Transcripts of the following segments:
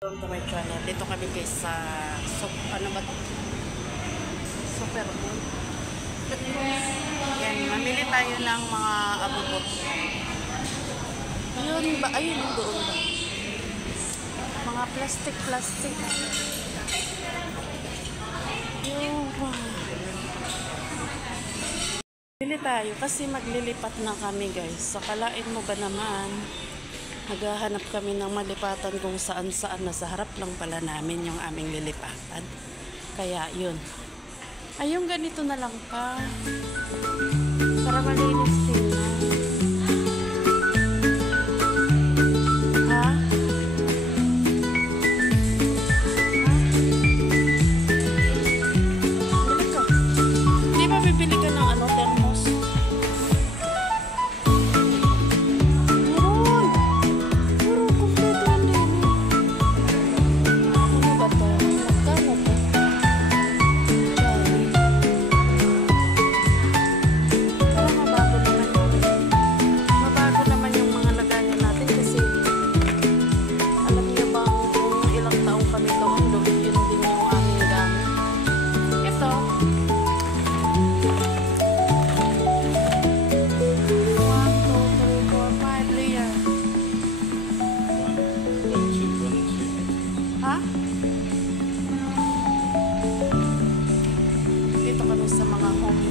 Welcome to my channel. Dito kami guys sa Superbowl. Yan, mamili tayo ng mga abubot. Ayun ba? Ayun doon ba? Mga plastic. Ayun ba? Bili tayo kasi maglilipat na kami guys. So kalain mo ba naman? Naghahanap kami ng malipatan kung saan-saan. Nasa harap lang pala namin yung aming lilipatan. Kaya yun. Ay, yung ganito na lang pa. Para malinis din na. Ha? Bili ka. Di ba bibili ka ng thermos? Dito kami sa mga home.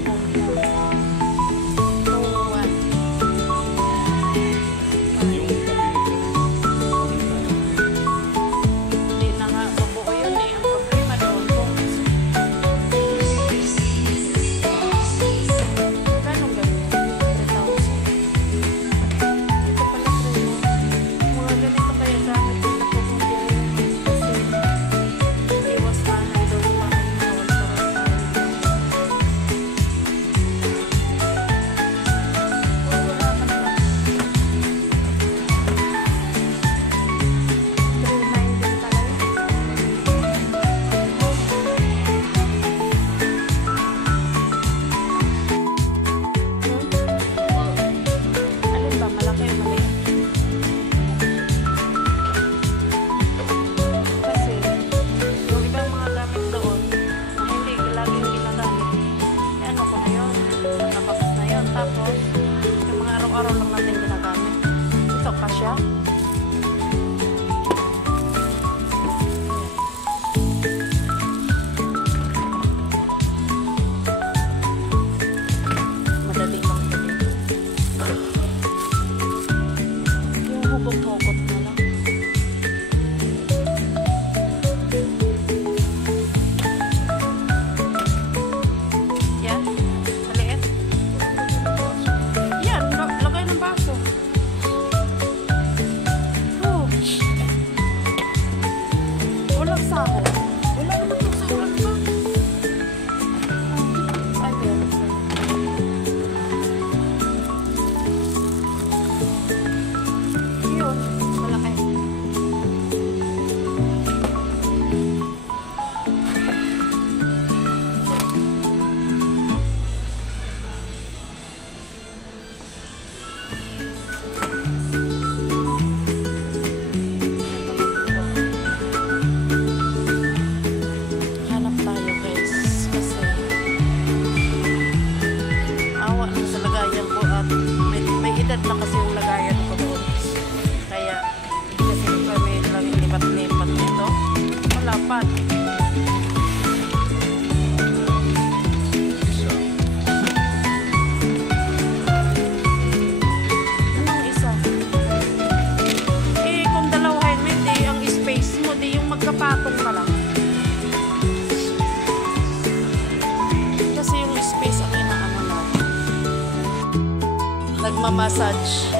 Hindi na nga mabuo yun eh. Ang problema doon kung ganong ganyan 3,000. Ito pala 3,000. Mga ganito kaya gamit nila kung hindi kasi iwas na doon pa tapos, yung mga araw-araw lang natin ginagamit. Ito pa siya. Madali lang ito dito. Yung hugot-hugot na lang. Wala naman itong sahuran pa. Ay, meron pa. Yun, malaki. Edad na kasi yung lagayan ko doon. Kaya, kasi kami lang lipat-lipat nito. Malapat. Anong isa? Eh, kung dalawahin mo, di ang space mo, di yung magkapatong na lang. Kasi yung space ang inaano natin. Nagmamassage.